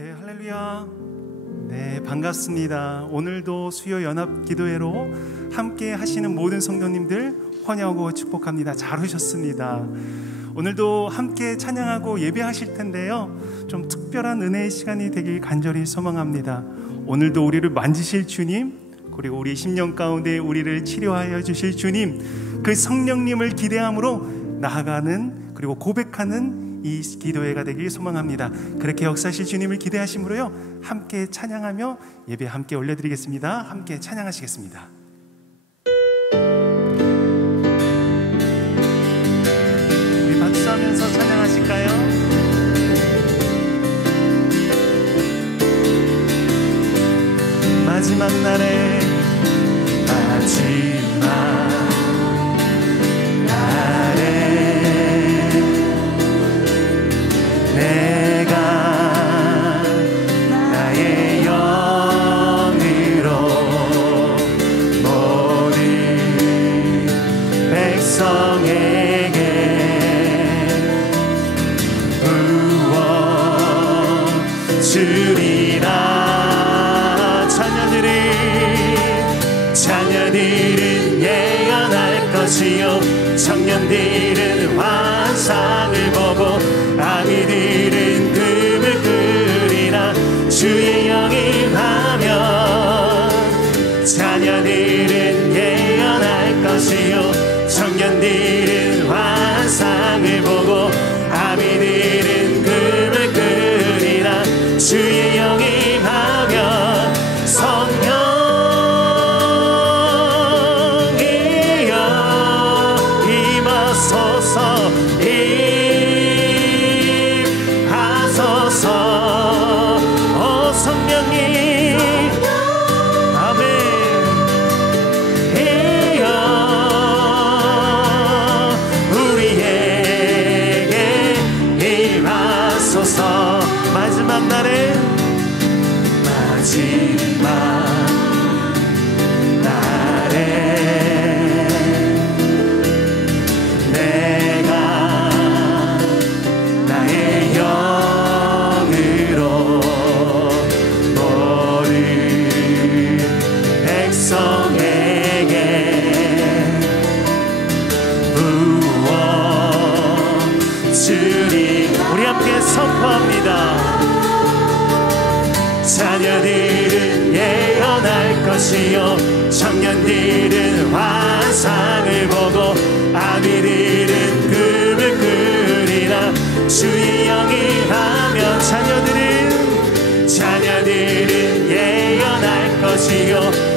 네, 할렐루야. 네, 반갑습니다. 오늘도 수요 연합 기도회로 함께 하시는 모든 성도님들 환영하고 축복합니다. 잘 오셨습니다. 오늘도 함께 찬양하고 예배하실 텐데요, 좀 특별한 은혜의 시간이 되길 간절히 소망합니다. 오늘도 우리를 만지실 주님, 그리고 우리 심령 가운데 우리를 치료하여 주실 주님, 그 성령님을 기대함으로 나아가는, 그리고 고백하는 이 기도회가 되길 소망합니다. 그렇게 역사하실 주님을 기대하심으로요, 함께 찬양하며 예배 함께 올려드리겠습니다. 함께 찬양하시겠습니다. 우리 박수하면서 찬양하실까요? 마지막 날에, 마지막 날에 내가 나의 영으로 모든 백성에게 부어주리라. 자녀들은 예언할 것이요, 청년들은 환상을 보고, 아기들은 꿈을 꾸리라. 주의 영이 임하면 자녀들은 예언할 것이요, 청년들은 환상을 보고, 아기들은 꿈을 꾸리라. 주의 영이 임하면 성령이여 임하소서. 오 성령님, 아멘. 이여 우리에게 임하소서. 마지막 날에, 마지막 날에 내가 나의 영으로 모든 백성에게 부어주리. 우리 함께 선포합니다. 자녀들은 예언할 것이요, 청년들은 환상을 보고, 아비들은 꿈을 꾸리라. 주의 영이 임하면 자녀들은 예언할 것이요,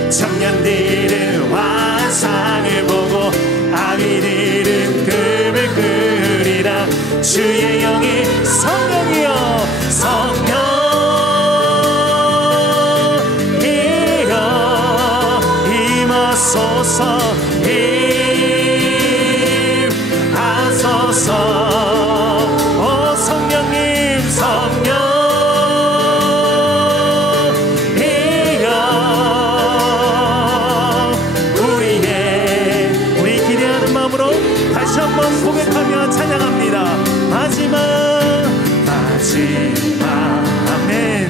청년들은 환상을 보고, 아비들은 꿈을 꾸리라. 주의 영이 성령이여 성령 임하소서. 임하소서. 오 성령님, 성령이여 우리 기대하는 마음으로 다시 한번 고백하며 찬양합니다. 마지막 아멘.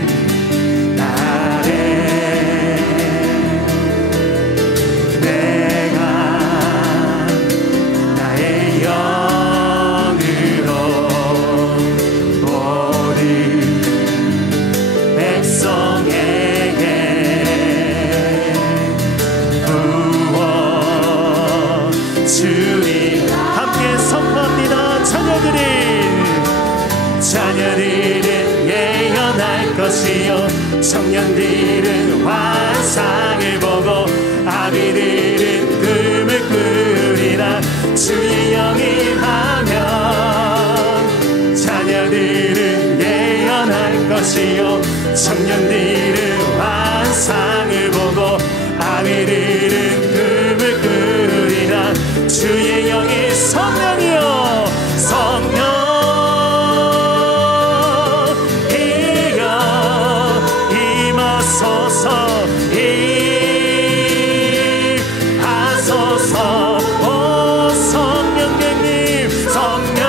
자녀들은 예언할 것이요, 청년들은 환상을 보고, 아비들은 꿈을 꾸리라. 주의 영이 임하면 자녀들은 예언할 것이요, 청년들은 환상을 보고, 아비들은 꿈을 꾸리라. 주의 영이 성령이여 성령 임하소서. 오 성령님, 성령이여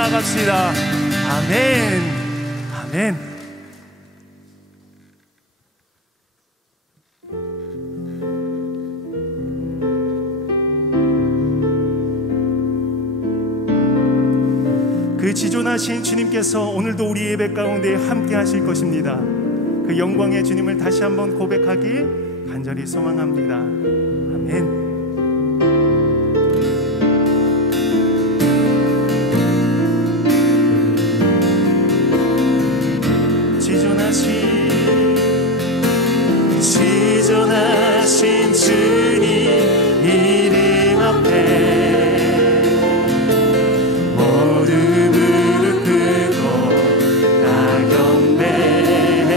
나아갑시다. 아멘. 아멘. 그 지존하신 주님께서 오늘도 우리 예배 가운데 함께 하실 것입니다. 그 영광의 주님을 다시 한번 고백하기 간절히 소망합니다. 아멘. 지존하신 주님 이름 앞에 모두 무릎 꿇고 다 경배해.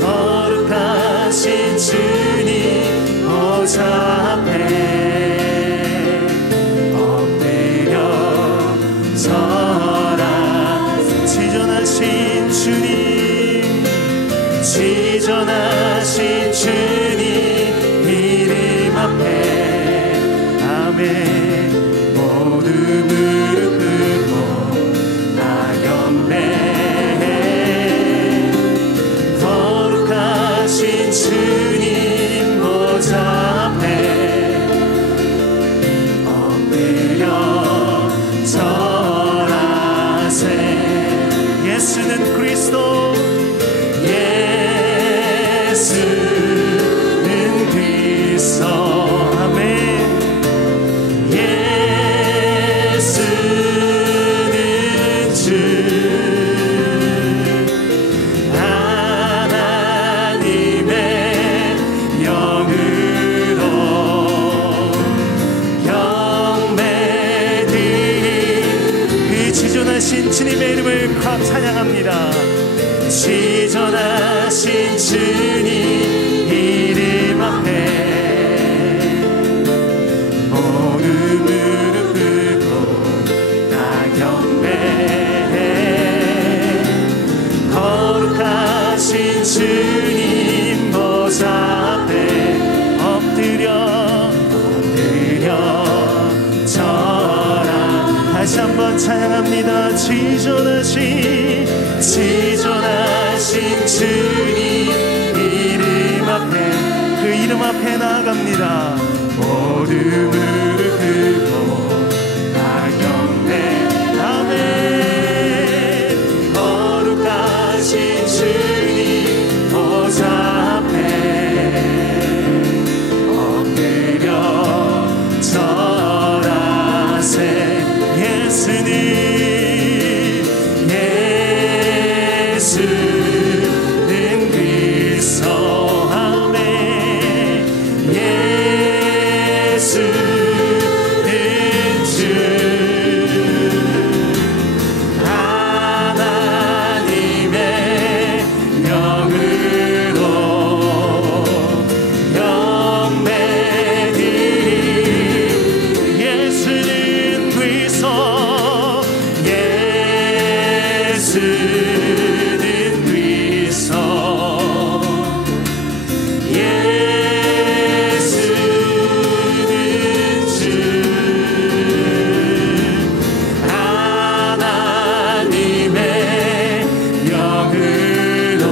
거룩하신 주님 보좌 앞에 엎드려 절하. 지존하신 주님, 지존하신 주님 이름 앞에 아멘. 모두 무릎 꿇고 다 경배해. 거룩하신 주님 보좌 앞에 엎드려 절하세. 예수는 그리스도, 예수는 그리스도. 아멘. 예수는 주 하나님의 영으로 경배드린 그 지존하신 주님의 이름을 찬양합니다. 지존하신 주님 이름 앞에 모두 무릎 꿇고 다 경배해. 거룩하신 주님 보좌 앞에 엎드려 절하. 다시 한번 찬양합니다. 지존하신 주님 이름 앞에, 그 이름 앞에 나아갑니다. 모두 무릎 꿇고 다 경배. 아멘. 거룩하신 주님 보좌 앞에 엎드려 절하세. 예수는 그리스도. 아멘. 예수는 주 하나님의 영으로 경배드린 예수는 그리스도. 예수는 그리스도. 예수는 주 하나님의 영으로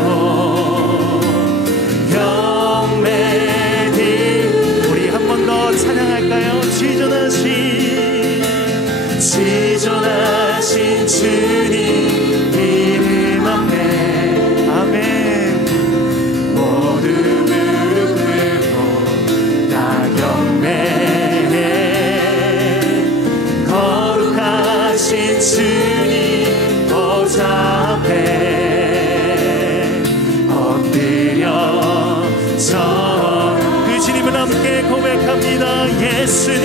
경배드린. 우리 한 번 더 찬양할까요? 지존하신 주님 이름 앞에 아멘. 모두 무릎 꿇고 다 경배해. 거룩하신 주님 보좌 앞에 엎드려 그 주님을 함께 고백합니다. 예수는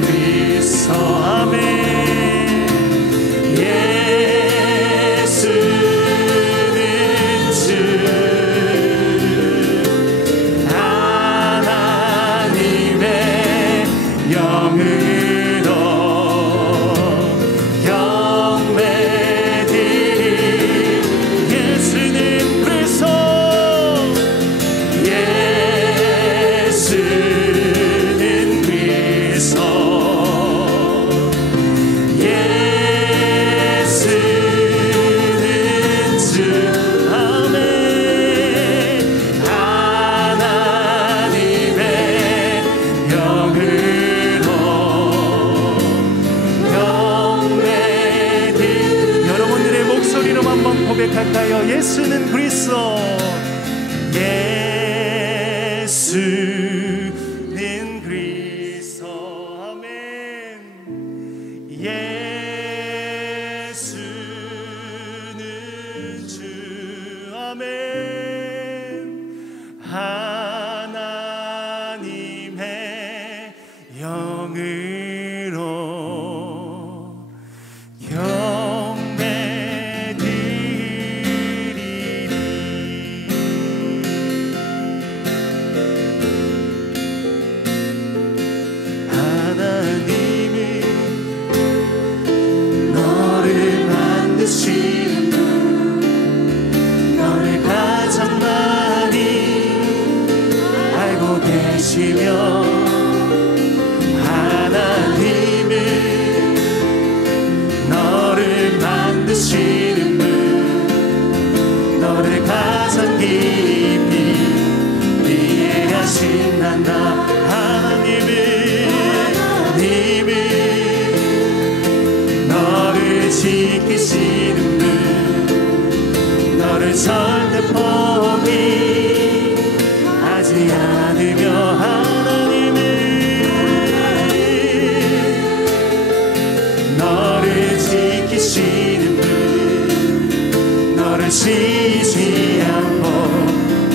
그리스도. 아멘. 예수는 주 하나님의 영으로 경배드린 예수는 그리스도. 예수는 예수는 그리스도, 예수는 그리스도. 아멘. 예수는 주. 아멘. 하나님의 영으로 하나님은 너를 만드시는 분, 너를 가장 깊이 이해하신단다. 하나님은 너를 지키시는 분, 너를 절대 포기하지 않으며 지키시는 분, 너를 쉬지 않고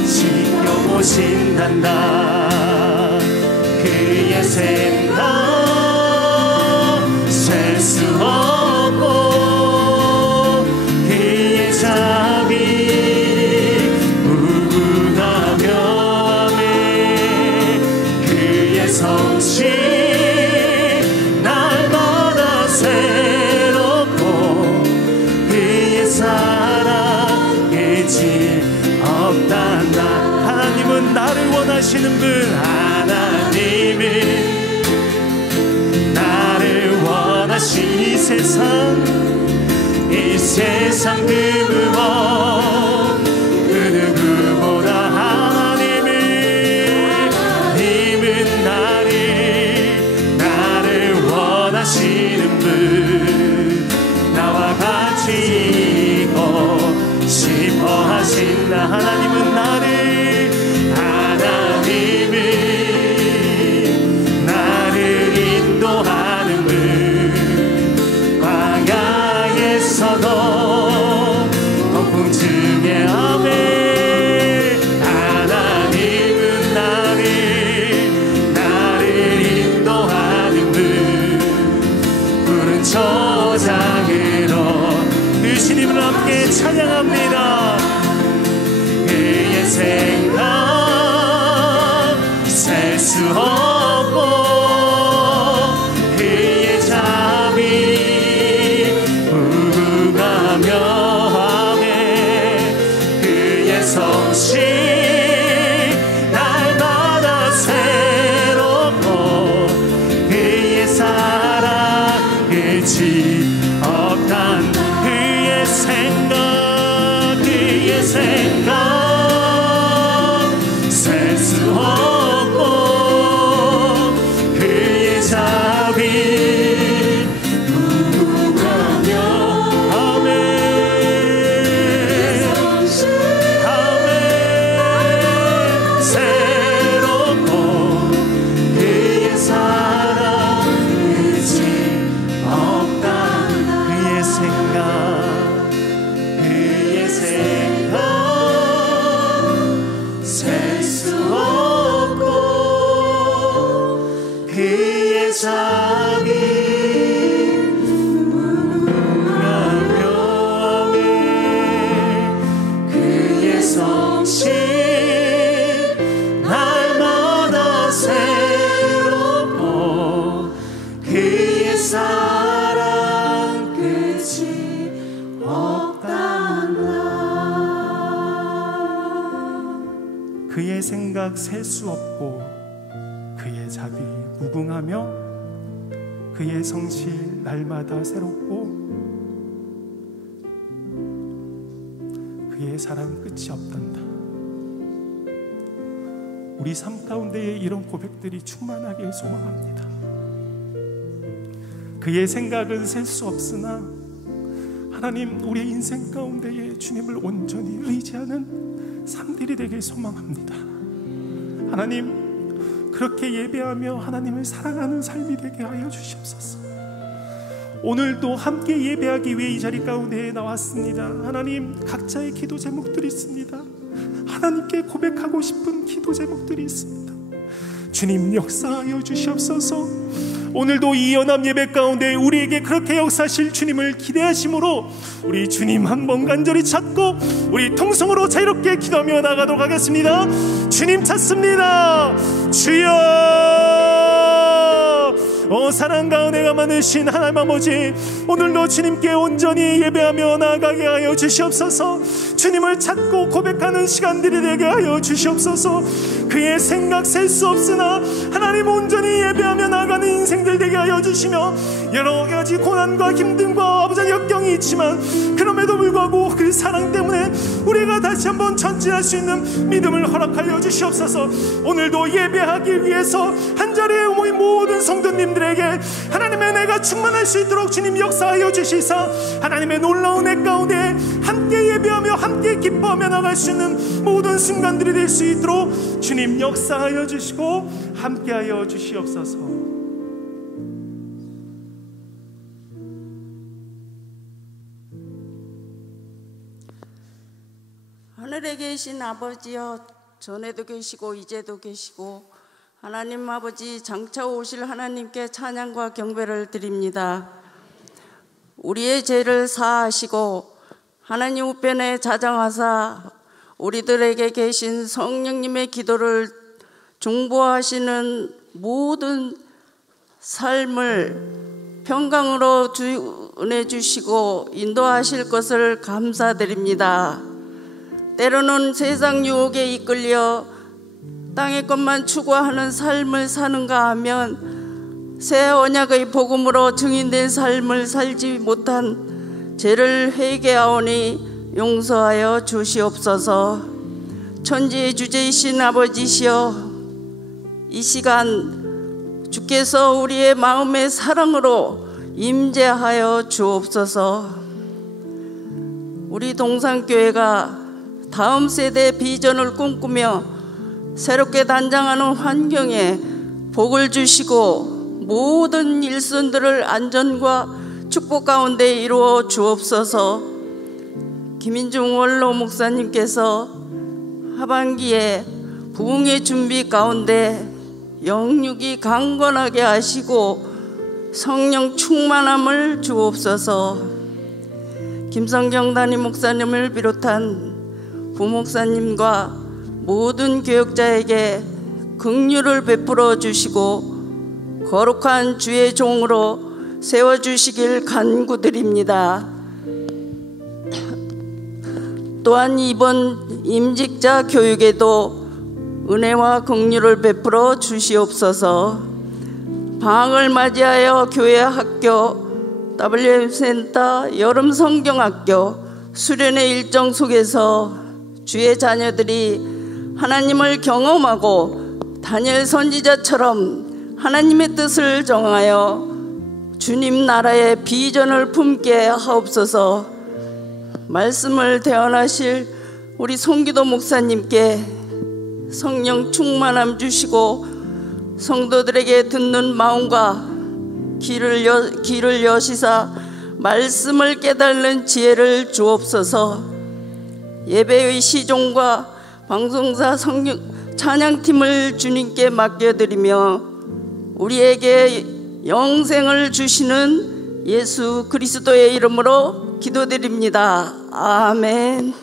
지켜보신단다. 그의 생각 셀 수 없고 그의 자비 무궁하며 그의 성실 날마다 사랑의 질 없단다. 하나님은 나를 원하시는 분, 하나님은 나를 원하시는 이 세상 그 무엇 그 누구보다 하나님은 나를 원하시는 분, 나와 같이 있고 싶어 하신다. 하나님은 나를 인도하는 분, 광야에서도 폭풍 중에 아멘. 하나님은 나를 인도하는 분, 푸른 초장으로 주님을 함께 찬양합니다. 그의 생각 셀 수 없고 그의 자비 무궁하며 그의 성실 날마다 새롭고 그의 사랑 끝이 없단 그의 생각 셀 수 없고 그의 자비 무궁하며 아멘. 아멘. 새롭고 그의 사랑 끝이 없다. 그의 생각 셀 수 없고 그의 자비 무궁하며 그의 성실 날마다 새롭고 그의 사랑 끝이 없단다. 그의 생각 셀 수 없고 그의 자비 무궁하며 그의 성실 날마다 새롭고 그의 사랑 끝이 없단다. 우리 삶 가운데에 이런 고백들이 충만하길 소망합니다. 그의 생각은 셀 수 없으나 하나님, 우리의 인생 가운데에 주님을 온전히 의지하는 삶들이 되길 소망합니다. 하나님, 그렇게 예배하며 하나님을 사랑하는 삶이 되게 하여 주시옵소서. 오늘도 함께 예배하기 위해 이 자리 가운데에 나왔습니다. 하나님, 각자의 기도 제목들이 있습니다. 하나님께 고백하고 싶은 기도 제목들이 있습니다. 주님, 역사하여 주시옵소서. 오늘도 이 연합 예배 가운데 우리에게 그렇게 역사하실 주님을 기대하심으로 우리 주님 한번 간절히 찾고 우리 통성으로 자유롭게 기도하며 나가도록 하겠습니다. 주님 찾습니다. 주여, 사랑 가운데가 많으신 하나님 아버지, 오늘도 주님께 온전히 예배하며 나아가게 하여 주시옵소서. 주님을 찾고 고백하는 시간들이 되게 하여 주시옵소서. 그의 생각 셀 수 없으나 하나님 온전히 예배하며 나아가는 인생들 되게 하여 주시며, 여러 가지 고난과 힘듦과 아버지 역경이 있지만 그럼에도 불구하고 그 사랑 때문에 우리가 다시 한번 전진할 수 있는 믿음을 허락하여 주시옵소서. 오늘도 예배하기 위해서 한 자리에 모인 모든 성도님들에게 하나님의 은혜가 충만할 수 있도록 주님 역사하여 주시사, 하나님의 놀라운 애 가운데 함께 예배하며 함께 기뻐하며 나갈 수 있는 모든 순간들이 될 수 있도록 주님 역사하여 주시고 함께하여 주시옵소서. 하늘에 계신 아버지여, 전에도 계시고 이제도 계시고 하나님 아버지, 장차 오실 하나님께 찬양과 경배를 드립니다. 우리의 죄를 사하시고 하나님 우편에 자정하사 우리들에게 계신 성령님의 기도를 중보하시는 모든 삶을 평강으로 은혜 주시고 인도하실 것을 감사드립니다. 때로는 세상 유혹에 이끌려 땅의 것만 추구하는 삶을 사는가 하면 새 언약의 복음으로 증인된 삶을 살지 못한 죄를 회개하오니 용서하여 주시옵소서. 천지의 주제이신 아버지시여, 이 시간 주께서 우리의 마음의 사랑으로 임재하여 주옵소서. 우리 동산교회가 다음 세대의 비전을 꿈꾸며 새롭게 단장하는 환경에 복을 주시고 모든 일선들을 안전과 축복 가운데 이루어 주옵소서. 김인중 원로 목사님께서 하반기에 부흥의 준비 가운데 영육이 강건하게 하시고 성령 충만함을 주옵소서. 김성경 담임 목사님을 비롯한 부목사님과 모든 교역자에게 긍휼을 베풀어 주시고 거룩한 주의 종으로 세워주시길 간구드립니다. 또한 이번 임직자 교육에도 은혜와 긍휼을 베풀어 주시옵소서. 방학을 맞이하여 교회 학교, WM센터, 여름 성경학교, 수련의 일정 속에서 주의 자녀들이 하나님을 경험하고 다니엘 선지자처럼 하나님의 뜻을 정하여 주님 나라의 비전을 품게 하옵소서. 말씀을 대언하실 우리 송기도 목사님께 성령 충만함 주시고 성도들에게 듣는 마음과 귀를 여시사 말씀을 깨달는 지혜를 주옵소서. 예배의 시종과 방송사 찬양팀을 주님께 맡겨드리며 우리에게 영생을 주시는 예수 그리스도의 이름으로 기도드립니다. 아멘.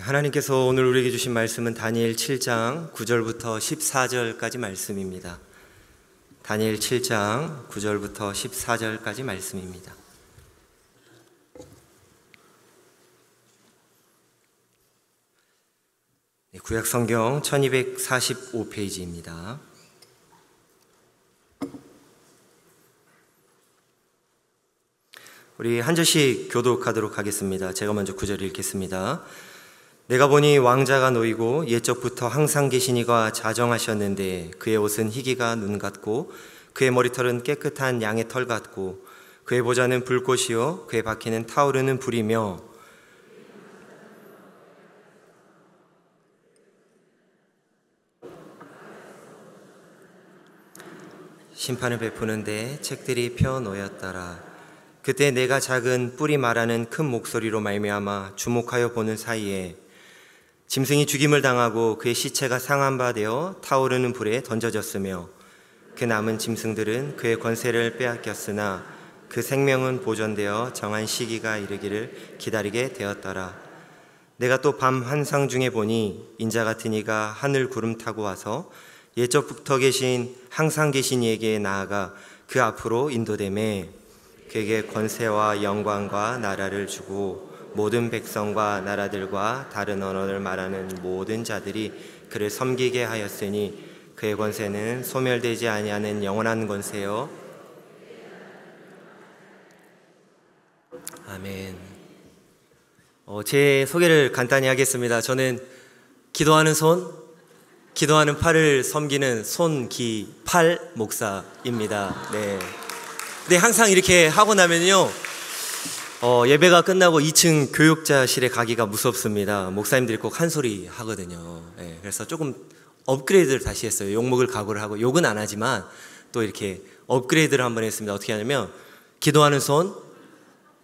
하나님께서 오늘 우리에게 주신 말씀은 다니엘 7장 9절부터 14절까지 말씀입니다. 다니엘 7장 9절부터 14절까지 말씀입니다. 구약 성경 1245페이지입니다. 우리 한 절씩 교독하도록 하겠습니다. 제가 먼저 9절 읽겠습니다. 내가 보니 왕자가 놓이고 옛적부터 항상 계신 이가 자정하셨는데 그의 옷은 희기가 눈 같고 그의 머리털은 깨끗한 양의 털 같고 그의 보좌는 불꽃이요 그의 바퀴는 타오르는 불이며 심판을 베푸는데 책들이 펴 놓였더라. 그때 내가 작은 뿔이 말하는 큰 목소리로 말미암아 주목하여 보는 사이에 짐승이 죽임을 당하고 그의 시체가 상한 바 되어 타오르는 불에 던져졌으며 그 남은 짐승들은 그의 권세를 빼앗겼으나 그 생명은 보존되어 정한 시기가 이르기를 기다리게 되었더라. 내가 또 밤 환상 중에 보니 인자 같은 이가 하늘 구름 타고 와서 옛적부터 계신 항상 계신 이에게 나아가 그 앞으로 인도되매 그에게 권세와 영광과 나라를 주고 모든 백성과 나라들과 다른 언어를 말하는 모든 자들이 그를 섬기게 하였으니 그의 권세는 소멸되지 아니하는 영원한 권세요. 아멘. 제 소개를 간단히 하겠습니다. 저는 기도하는 손, 기도하는 팔을 섬기는 손기팔 목사입니다. 네. 근데 항상 이렇게 하고 나면요, 예배가 끝나고 2층 교육자실에 가기가 무섭습니다. 목사님들이 꼭 한 소리 하거든요. 네. 그래서 조금 업그레이드를 다시 했어요. 욕먹을 각오를 하고, 욕은 안 하지만 또 이렇게 업그레이드를 한번 했습니다. 어떻게 하냐면 기도하는 손,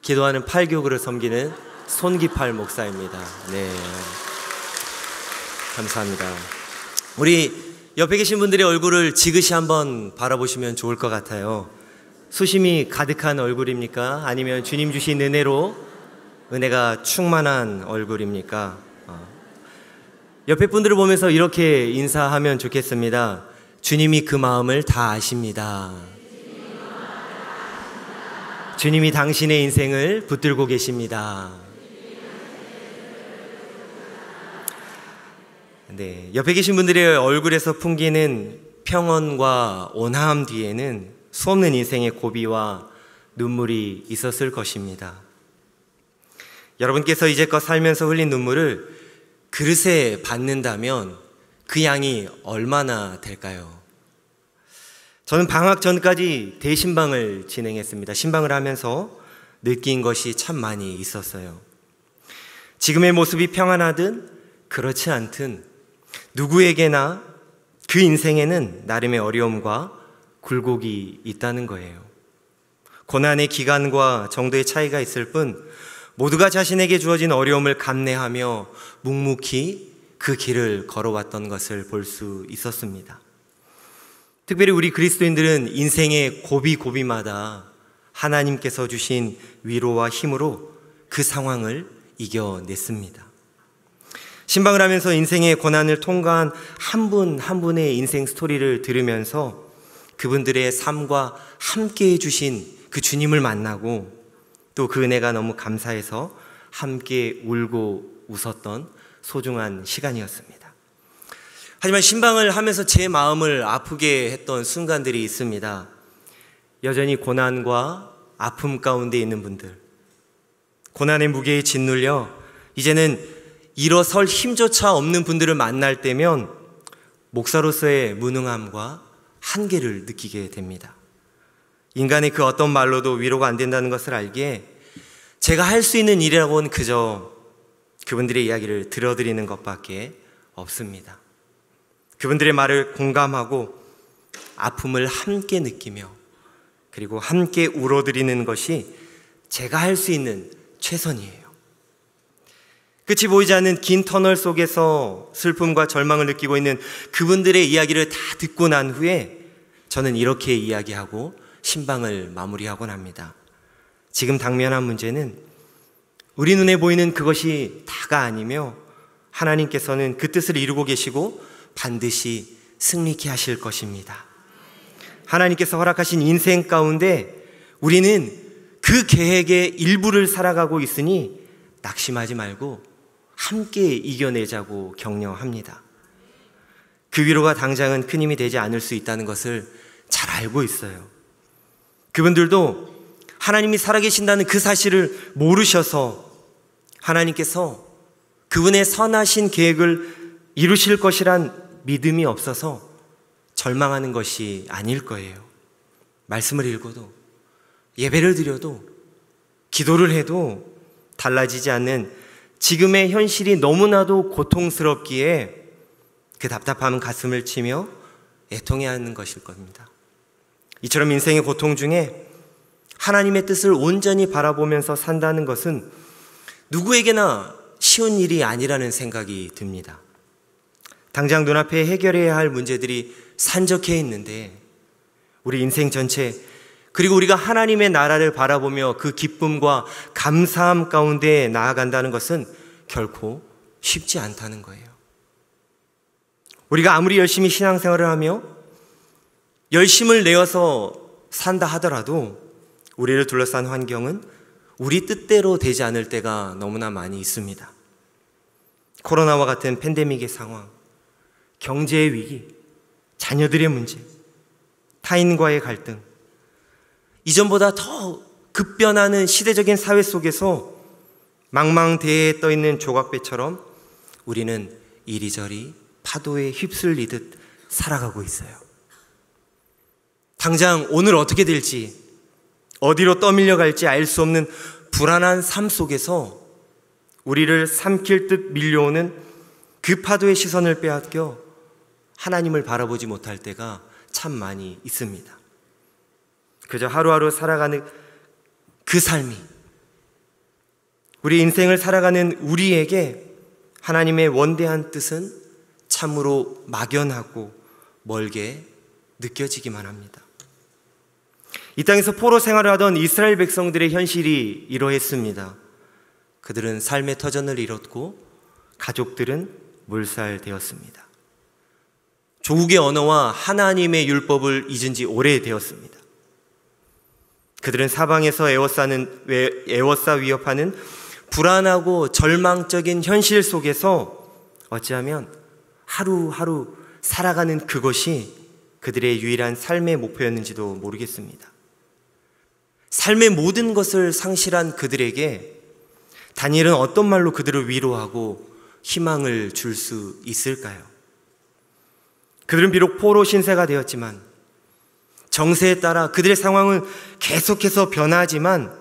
기도하는 팔교구를 섬기는 손기팔 목사입니다. 네. 감사합니다. 우리 옆에 계신 분들의 얼굴을 지그시 한번 바라보시면 좋을 것 같아요. 수심이 가득한 얼굴입니까? 아니면 주님 주신 은혜로 은혜가 충만한 얼굴입니까? 옆에 분들을 보면서 이렇게 인사하면 좋겠습니다. 주님이 그 마음을 다 아십니다. 주님이 당신의 인생을 붙들고 계십니다. 네, 옆에 계신 분들의 얼굴에서 풍기는 평온과 온화함 뒤에는 수없는 인생의 고비와 눈물이 있었을 것입니다. 여러분께서 이제껏 살면서 흘린 눈물을 그릇에 받는다면 그 양이 얼마나 될까요? 저는 방학 전까지 대신방을 진행했습니다. 신방을 하면서 느낀 것이 참 많이 있었어요. 지금의 모습이 평안하든 그렇지 않든 누구에게나 그 인생에는 나름의 어려움과 굴곡이 있다는 거예요. 고난의 기간과 정도의 차이가 있을 뿐 모두가 자신에게 주어진 어려움을 감내하며 묵묵히 그 길을 걸어왔던 것을 볼 수 있었습니다. 특별히 우리 그리스도인들은 인생의 고비고비마다 하나님께서 주신 위로와 힘으로 그 상황을 이겨냈습니다. 신방을 하면서 인생의 고난을 통과한 한 분 한 분의 인생 스토리를 들으면서 그분들의 삶과 함께 해주신 그 주님을 만나고 또 그 은혜가 너무 감사해서 함께 울고 웃었던 소중한 시간이었습니다. 하지만 신방을 하면서 제 마음을 아프게 했던 순간들이 있습니다. 여전히 고난과 아픔 가운데 있는 분들, 고난의 무게에 짓눌려 이제는 일어설 힘조차 없는 분들을 만날 때면 목사로서의 무능함과 한계를 느끼게 됩니다. 인간의 그 어떤 말로도 위로가 안 된다는 것을 알기에 제가 할 수 있는 일이라고는 그저 그분들의 이야기를 들어드리는 것밖에 없습니다. 그분들의 말을 공감하고 아픔을 함께 느끼며 그리고 함께 울어드리는 것이 제가 할 수 있는 최선이에요. 끝이 보이지 않는 긴 터널 속에서 슬픔과 절망을 느끼고 있는 그분들의 이야기를 다 듣고 난 후에 저는 이렇게 이야기하고 신방을 마무리하곤 합니다. 지금 당면한 문제는 우리 눈에 보이는 그것이 다가 아니며 하나님께서는 그 뜻을 이루고 계시고 반드시 승리케 하실 것입니다. 하나님께서 허락하신 인생 가운데 우리는 그 계획의 일부를 살아가고 있으니 낙심하지 말고 함께 이겨내자고 격려합니다. 그 위로가 당장은 큰 힘이 되지 않을 수 있다는 것을 잘 알고 있어요. 그분들도 하나님이 살아계신다는 그 사실을 모르셔서 하나님께서 그분의 선하신 계획을 이루실 것이란 믿음이 없어서 절망하는 것이 아닐 거예요. 말씀을 읽어도, 예배를 드려도, 기도를 해도 달라지지 않는 지금의 현실이 너무나도 고통스럽기에 그 답답함은 가슴을 치며 애통해야 하는 것일 겁니다. 이처럼 인생의 고통 중에 하나님의 뜻을 온전히 바라보면서 산다는 것은 누구에게나 쉬운 일이 아니라는 생각이 듭니다. 당장 눈앞에 해결해야 할 문제들이 산적해 있는데 우리 인생 전체, 그리고 우리가 하나님의 나라를 바라보며 그 기쁨과 감사함 가운데 나아간다는 것은 결코 쉽지 않다는 거예요. 우리가 아무리 열심히 신앙생활을 하며 열심을 내어서 산다 하더라도 우리를 둘러싼 환경은 우리 뜻대로 되지 않을 때가 너무나 많이 있습니다. 코로나와 같은 팬데믹의 상황, 경제의 위기, 자녀들의 문제, 타인과의 갈등, 이전보다 더 급변하는 시대적인 사회 속에서 망망대해에 떠있는 조각배처럼 우리는 이리저리 파도에 휩쓸리듯 살아가고 있어요. 당장 오늘 어떻게 될지, 어디로 떠밀려 갈지 알 수 없는 불안한 삶 속에서 우리를 삼킬 듯 밀려오는 그 파도의 시선을 빼앗겨 하나님을 바라보지 못할 때가 참 많이 있습니다. 그저 하루하루 살아가는 그 삶이, 우리 인생을 살아가는 우리에게 하나님의 원대한 뜻은 참으로 막연하고 멀게 느껴지기만 합니다. 이 땅에서 포로 생활을 하던 이스라엘 백성들의 현실이 이러했습니다. 그들은 삶의 터전을 잃었고 가족들은 몰살되었습니다. 조국의 언어와 하나님의 율법을 잊은 지 오래되었습니다. 그들은 사방에서 에워싸 위협하는 불안하고 절망적인 현실 속에서 어찌하면 하루하루 살아가는 그것이 그들의 유일한 삶의 목표였는지도 모르겠습니다. 삶의 모든 것을 상실한 그들에게 다니엘은 어떤 말로 그들을 위로하고 희망을 줄 수 있을까요? 그들은 비록 포로 신세가 되었지만, 정세에 따라 그들의 상황은 계속해서 변하지만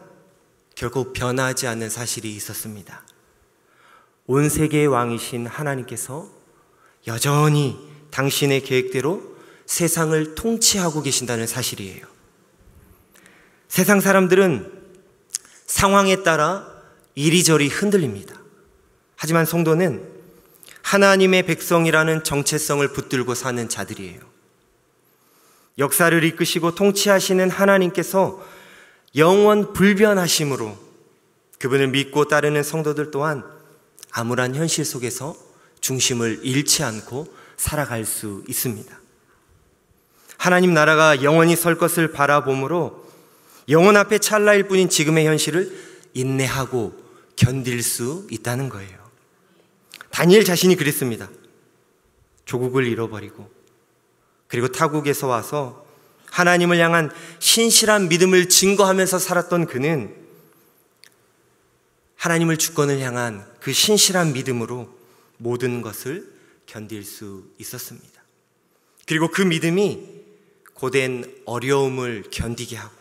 결국 변하지 않는 사실이 있었습니다. 온 세계의 왕이신 하나님께서 여전히 당신의 계획대로 세상을 통치하고 계신다는 사실이에요. 세상 사람들은 상황에 따라 이리저리 흔들립니다. 하지만 성도는 하나님의 백성이라는 정체성을 붙들고 사는 자들이에요. 역사를 이끄시고 통치하시는 하나님께서 영원 불변하심으로 그분을 믿고 따르는 성도들 또한 암울한 현실 속에서 중심을 잃지 않고 살아갈 수 있습니다. 하나님 나라가 영원히 설 것을 바라봄으로 영원 앞에 찰나일 뿐인 지금의 현실을 인내하고 견딜 수 있다는 거예요. 다니엘 자신이 그랬습니다. 조국을 잃어버리고 그리고 타국에서 와서 하나님을 향한 신실한 믿음을 증거하면서 살았던 그는 하나님을 주권을 향한 그 신실한 믿음으로 모든 것을 견딜 수 있었습니다. 그리고 그 믿음이 고된 어려움을 견디게 하고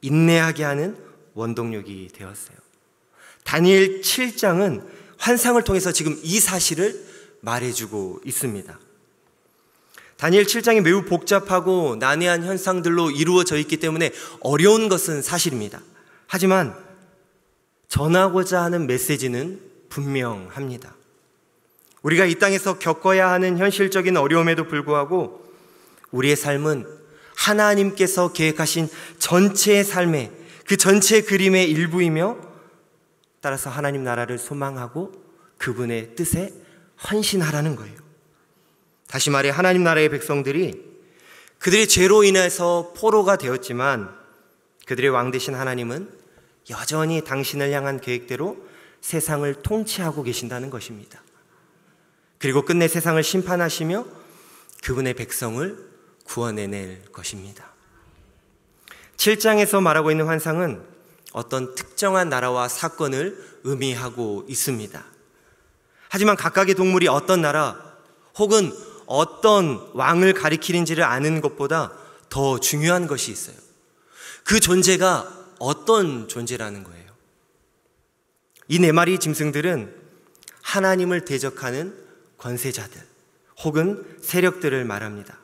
인내하게 하는 원동력이 되었어요. 다니엘 7장은 환상을 통해서 지금 이 사실을 말해주고 있습니다. 다니엘 7장이 매우 복잡하고 난해한 현상들로 이루어져 있기 때문에 어려운 것은 사실입니다. 하지만 전하고자 하는 메시지는 분명합니다. 우리가 이 땅에서 겪어야 하는 현실적인 어려움에도 불구하고 우리의 삶은 하나님께서 계획하신 전체의 삶의 그 전체 그림의 일부이며 따라서 하나님 나라를 소망하고 그분의 뜻에 헌신하라는 거예요. 다시 말해 하나님 나라의 백성들이 그들의 죄로 인해서 포로가 되었지만 그들의 왕 되신 하나님은 여전히 당신을 향한 계획대로 세상을 통치하고 계신다는 것입니다. 그리고 끝내 세상을 심판하시며 그분의 백성을 구원해낼 것입니다. 7장에서 말하고 있는 환상은 어떤 특정한 나라와 사건을 의미하고 있습니다. 하지만 각각의 동물이 어떤 나라 혹은 어떤 왕을 가리키는지를 아는 것보다 더 중요한 것이 있어요. 그 존재가 어떤 존재라는 거예요. 이 네 마리 짐승들은 하나님을 대적하는 권세자들 혹은 세력들을 말합니다.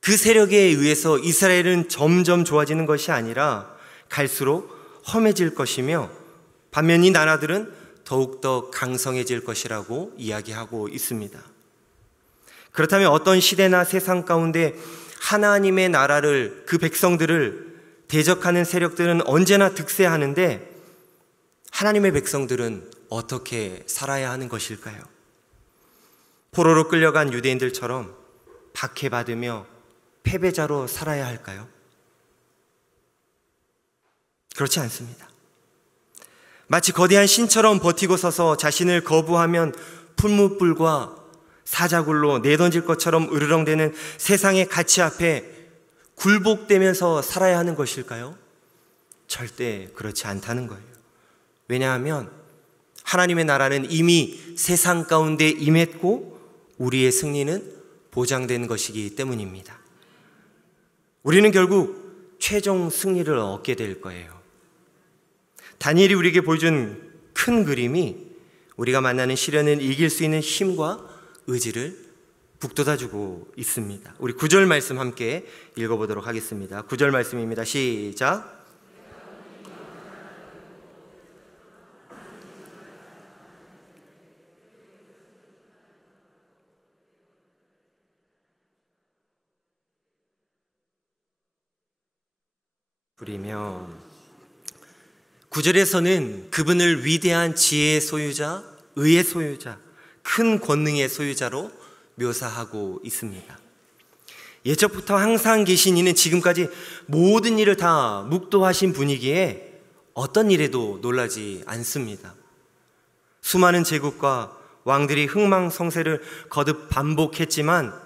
그 세력에 의해서 이스라엘은 점점 좋아지는 것이 아니라 갈수록 험해질 것이며, 반면 이 나라들은 더욱더 강성해질 것이라고 이야기하고 있습니다. 그렇다면 어떤 시대나 세상 가운데 하나님의 나라를, 그 백성들을 대적하는 세력들은 언제나 득세하는데 하나님의 백성들은 어떻게 살아야 하는 것일까요? 포로로 끌려간 유대인들처럼 박해받으며 패배자로 살아야 할까요? 그렇지 않습니다. 마치 거대한 신처럼 버티고 서서 자신을 거부하면 풀무불과 사자굴로 내던질 것처럼 으르렁대는 세상의 가치 앞에 굴복되면서 살아야 하는 것일까요? 절대 그렇지 않다는 거예요. 왜냐하면 하나님의 나라는 이미 세상 가운데 임했고 우리의 승리는 보장된 것이기 때문입니다. 우리는 결국 최종 승리를 얻게 될 거예요. 다니엘이 우리에게 보여준 큰 그림이 우리가 만나는 시련을 이길 수 있는 힘과 의지를 북돋아주고 있습니다. 우리 9절 말씀 함께 읽어보도록 하겠습니다. 9절 말씀입니다. 시작. 부리며 9절에서는 그분을 위대한 지혜의 소유자, 의의 소유자, 큰 권능의 소유자로 묘사하고 있습니다. 예적부터 항상 계신 이는 지금까지 모든 일을 다 묵도하신 분이기에 어떤 일에도 놀라지 않습니다. 수많은 제국과 왕들이 흥망성쇠를 거듭 반복했지만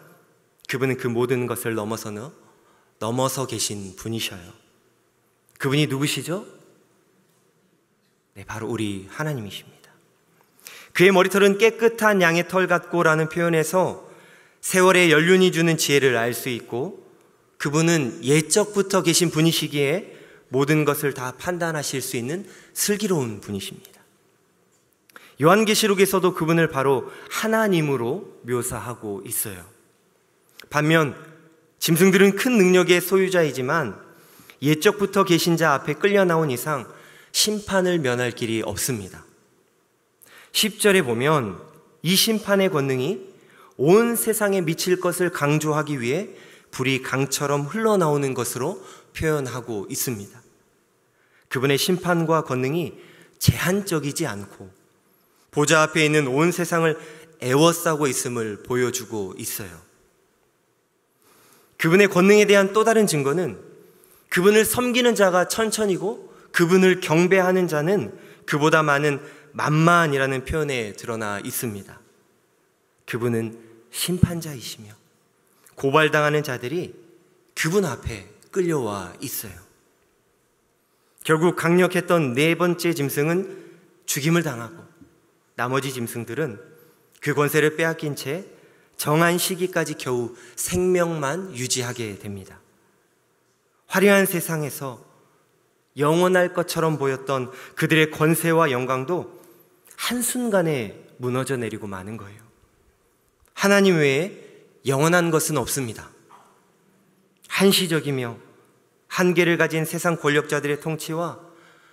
그분은 그 모든 것을 넘어서 계신 분이셔요. 그분이 누구시죠? 네, 바로 우리 하나님이십니다. 그의 머리털은 깨끗한 양의 털 같고라는 표현에서 세월의 연륜이 주는 지혜를 알 수 있고, 그분은 예적부터 계신 분이시기에 모든 것을 다 판단하실 수 있는 슬기로운 분이십니다. 요한계시록에서도 그분을 바로 하나님으로 묘사하고 있어요. 반면 짐승들은 큰 능력의 소유자이지만 예적부터 계신 자 앞에 끌려 나온 이상 심판을 면할 길이 없습니다. 10절에 보면 이 심판의 권능이 온 세상에 미칠 것을 강조하기 위해 불이 강처럼 흘러나오는 것으로 표현하고 있습니다. 그분의 심판과 권능이 제한적이지 않고 보좌 앞에 있는 온 세상을 애워싸고 있음을 보여주고 있어요. 그분의 권능에 대한 또 다른 증거는 그분을 섬기는 자가 천천이고 그분을 경배하는 자는 그보다 많은 만만이라는 표현에 드러나 있습니다. 그분은 심판자이시며 고발당하는 자들이 그분 앞에 끌려와 있어요. 결국 강력했던 네 번째 짐승은 죽임을 당하고 나머지 짐승들은 그 권세를 빼앗긴 채 정한 시기까지 겨우 생명만 유지하게 됩니다. 화려한 세상에서 영원할 것처럼 보였던 그들의 권세와 영광도 한순간에 무너져 내리고 마는 거예요. 하나님 외에 영원한 것은 없습니다. 한시적이며 한계를 가진 세상 권력자들의 통치와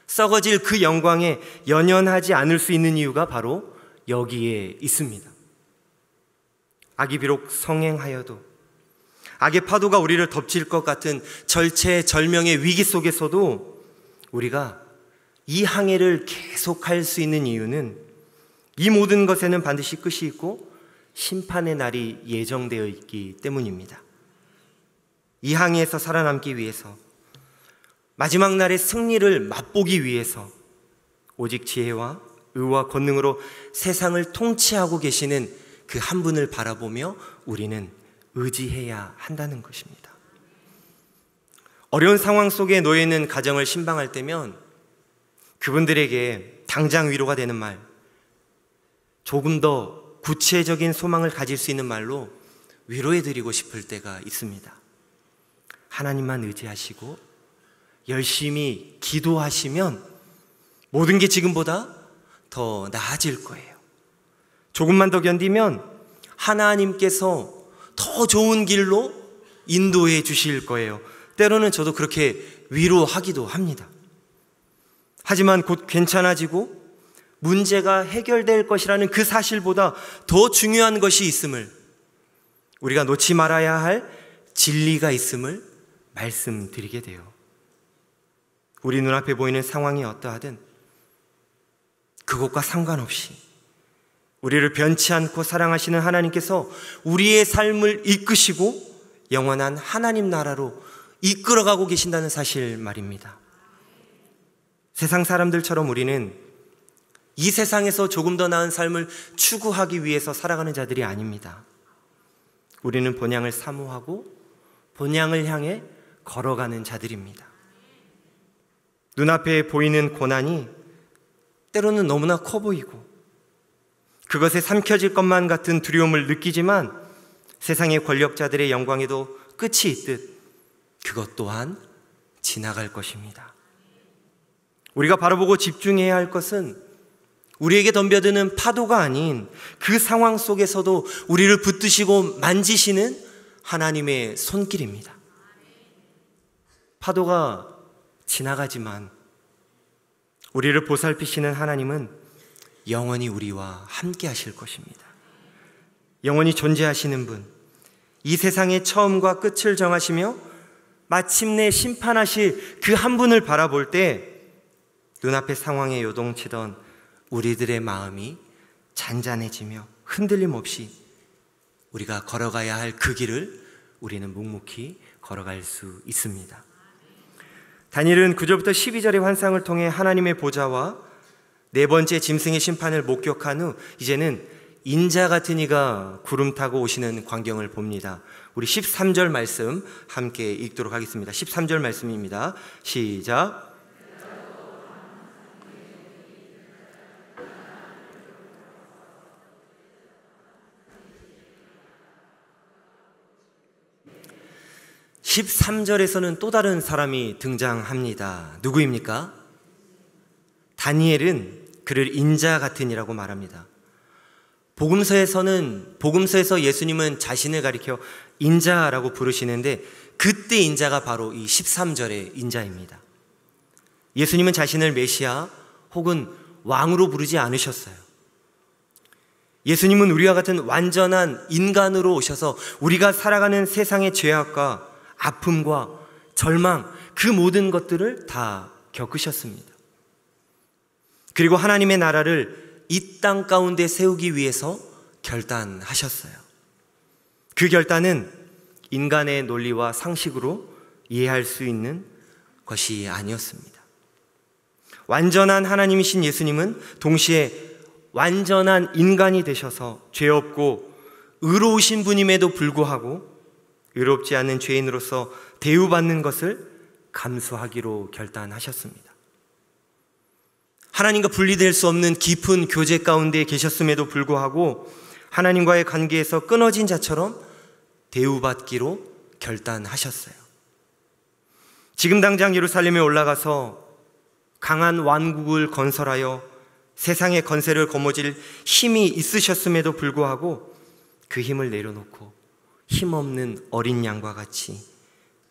썩어질 그 영광에 연연하지 않을 수 있는 이유가 바로 여기에 있습니다. 악이 비록 성행하여도, 악의 파도가 우리를 덮칠 것 같은 절체절명의 위기 속에서도 우리가 이 항해를 계속할 수 있는 이유는 이 모든 것에는 반드시 끝이 있고 심판의 날이 예정되어 있기 때문입니다. 이 항해에서 살아남기 위해서, 마지막 날의 승리를 맛보기 위해서 오직 지혜와 의와 권능으로 세상을 통치하고 계시는 그 한 분을 바라보며 우리는 의지해야 한다는 것입니다. 어려운 상황 속에 놓여 있는 가정을 신방할 때면 그분들에게 당장 위로가 되는 말, 조금 더 구체적인 소망을 가질 수 있는 말로 위로해드리고 싶을 때가 있습니다. 하나님만 의지하시고 열심히 기도하시면 모든 게 지금보다 더 나아질 거예요. 조금만 더 견디면 하나님께서 더 좋은 길로 인도해 주실 거예요. 때로는 저도 그렇게 위로하기도 합니다. 하지만 곧 괜찮아지고 문제가 해결될 것이라는 그 사실보다 더 중요한 것이 있음을, 우리가 놓지 말아야 할 진리가 있음을 말씀드리게 돼요. 우리 눈앞에 보이는 상황이 어떠하든 그것과 상관없이 우리를 변치 않고 사랑하시는 하나님께서 우리의 삶을 이끄시고 영원한 하나님 나라로 이끌어가고 계신다는 사실 말입니다. 세상 사람들처럼 우리는 이 세상에서 조금 더 나은 삶을 추구하기 위해서 살아가는 자들이 아닙니다. 우리는 본향을 사모하고 본향을 향해 걸어가는 자들입니다. 눈앞에 보이는 고난이 때로는 너무나 커 보이고 그것에 삼켜질 것만 같은 두려움을 느끼지만 세상의 권력자들의 영광에도 끝이 있듯 그것 또한 지나갈 것입니다. 우리가 바라보고 집중해야 할 것은 우리에게 덤벼드는 파도가 아닌 그 상황 속에서도 우리를 붙드시고 만지시는 하나님의 손길입니다. 파도가 지나가지만 우리를 보살피시는 하나님은 영원히 우리와 함께 하실 것입니다. 영원히 존재하시는 분, 이 세상의 처음과 끝을 정하시며 마침내 심판하실 그 한 분을 바라볼 때 눈앞의 상황에 요동치던 우리들의 마음이 잔잔해지며 흔들림 없이 우리가 걸어가야 할 그 길을 우리는 묵묵히 걸어갈 수 있습니다. 다니엘은 9절부터 12절의 환상을 통해 하나님의 보좌와 네 번째 짐승의 심판을 목격한 후 이제는 인자 같은 이가 구름 타고 오시는 광경을 봅니다. 우리 13절 말씀 함께 읽도록 하겠습니다. 13절 말씀입니다. 시작. (13절에서는) 또 다른 사람이 등장합니다. 누구입니까? 다니엘은 그를 인자 같은 이라고 말합니다. 복음서에서 예수님은 자신을 가리켜 인자라고 부르시는데 그때 인자가 바로 이 13절의 인자입니다. 예수님은 자신을 메시아 혹은 왕으로 부르지 않으셨어요. 예수님은 우리와 같은 완전한 인간으로 오셔서 우리가 살아가는 세상의 죄악과 아픔과 절망, 그 모든 것들을 다 겪으셨습니다. 그리고 하나님의 나라를 이 땅 가운데 세우기 위해서 결단하셨어요. 그 결단은 인간의 논리와 상식으로 이해할 수 있는 것이 아니었습니다. 완전한 하나님이신 예수님은 동시에 완전한 인간이 되셔서 죄 없고 의로우신 분임에도 불구하고 의롭지 않은 죄인으로서 대우받는 것을 감수하기로 결단하셨습니다. 하나님과 분리될 수 없는 깊은 교제 가운데 계셨음에도 불구하고 하나님과의 관계에서 끊어진 자처럼 대우받기로 결단하셨어요. 지금 당장 예루살렘에 올라가서 강한 왕국을 건설하여 세상의 건세를 거머쥘 힘이 있으셨음에도 불구하고 그 힘을 내려놓고 힘없는 어린 양과 같이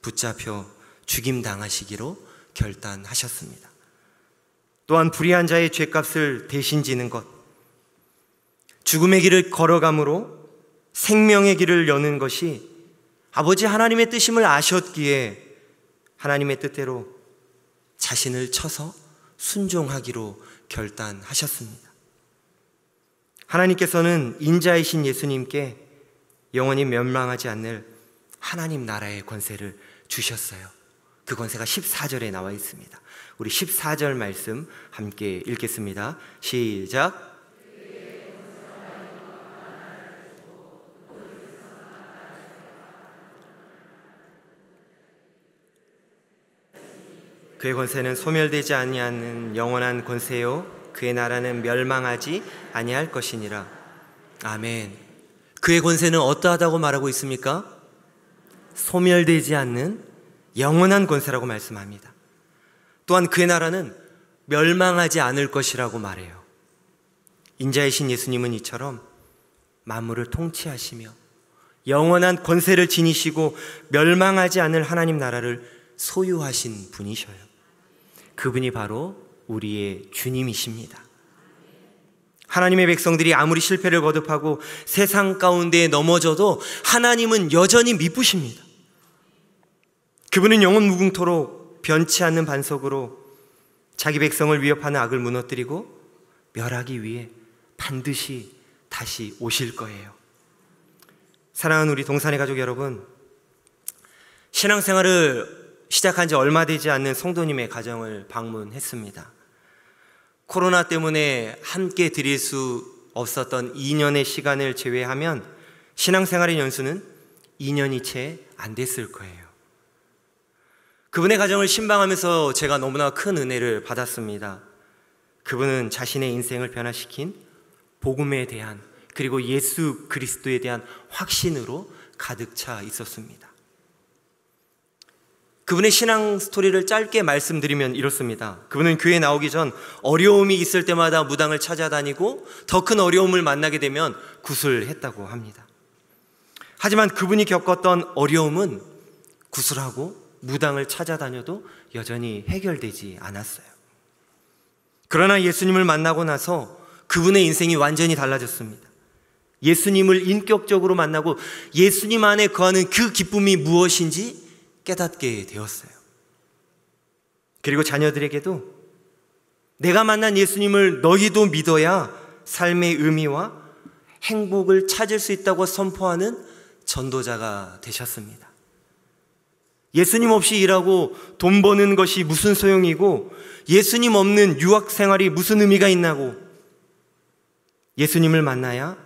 붙잡혀 죽임당하시기로 결단하셨습니다. 또한 불의한 자의 죄값을 대신 지는 것, 죽음의 길을 걸어감으로 생명의 길을 여는 것이 아버지 하나님의 뜻임을 아셨기에 하나님의 뜻대로 자신을 쳐서 순종하기로 결단하셨습니다. 하나님께서는 인자이신 예수님께 영원히 멸망하지 않을 하나님 나라의 권세를 주셨어요. 그 권세가 14절에 나와 있습니다. 우리 14절 말씀 함께 읽겠습니다. 시작. 그의 권세는 소멸되지 아니하는 영원한 권세요 그의 나라는 멸망하지 아니할 것이니라. 아멘. 그의 권세는 어떠하다고 말하고 있습니까? 소멸되지 않는 영원한 권세라고 말씀합니다. 또한 그의 나라는 멸망하지 않을 것이라고 말해요. 인자이신 예수님은 이처럼 만물을 통치하시며 영원한 권세를 지니시고 멸망하지 않을 하나님 나라를 소유하신 분이셔요. 그분이 바로 우리의 주님이십니다. 하나님의 백성들이 아무리 실패를 거듭하고 세상 가운데 넘어져도 하나님은 여전히 미쁘십니다. 그분은 영원 무궁토록 변치 않는 반석으로 자기 백성을 위협하는 악을 무너뜨리고 멸하기 위해 반드시 다시 오실 거예요. 사랑하는 우리 동산의 가족 여러분, 신앙생활을 시작한 지 얼마 되지 않는 성도님의 가정을 방문했습니다. 코로나 때문에 함께 드릴 수 없었던 2년의 시간을 제외하면 신앙생활의 연수는 2년이 채 안 됐을 거예요. 그분의 가정을 신방하면서 제가 너무나 큰 은혜를 받았습니다. 그분은 자신의 인생을 변화시킨 복음에 대한, 그리고 예수 그리스도에 대한 확신으로 가득 차 있었습니다. 그분의 신앙 스토리를 짧게 말씀드리면 이렇습니다. 그분은 교회에 나오기 전 어려움이 있을 때마다 무당을 찾아다니고 더 큰 어려움을 만나게 되면 구술했다고 합니다. 하지만 그분이 겪었던 어려움은 구술하고 무당을 찾아다녀도 여전히 해결되지 않았어요. 그러나 예수님을 만나고 나서 그분의 인생이 완전히 달라졌습니다. 예수님을 인격적으로 만나고 예수님 안에 거하는 그 기쁨이 무엇인지 깨닫게 되었어요. 그리고 자녀들에게도 내가 만난 예수님을 너희도 믿어야 삶의 의미와 행복을 찾을 수 있다고 선포하는 전도자가 되셨습니다. 예수님 없이 일하고 돈 버는 것이 무슨 소용이고 예수님 없는 유학 생활이 무슨 의미가 있나고, 예수님을 만나야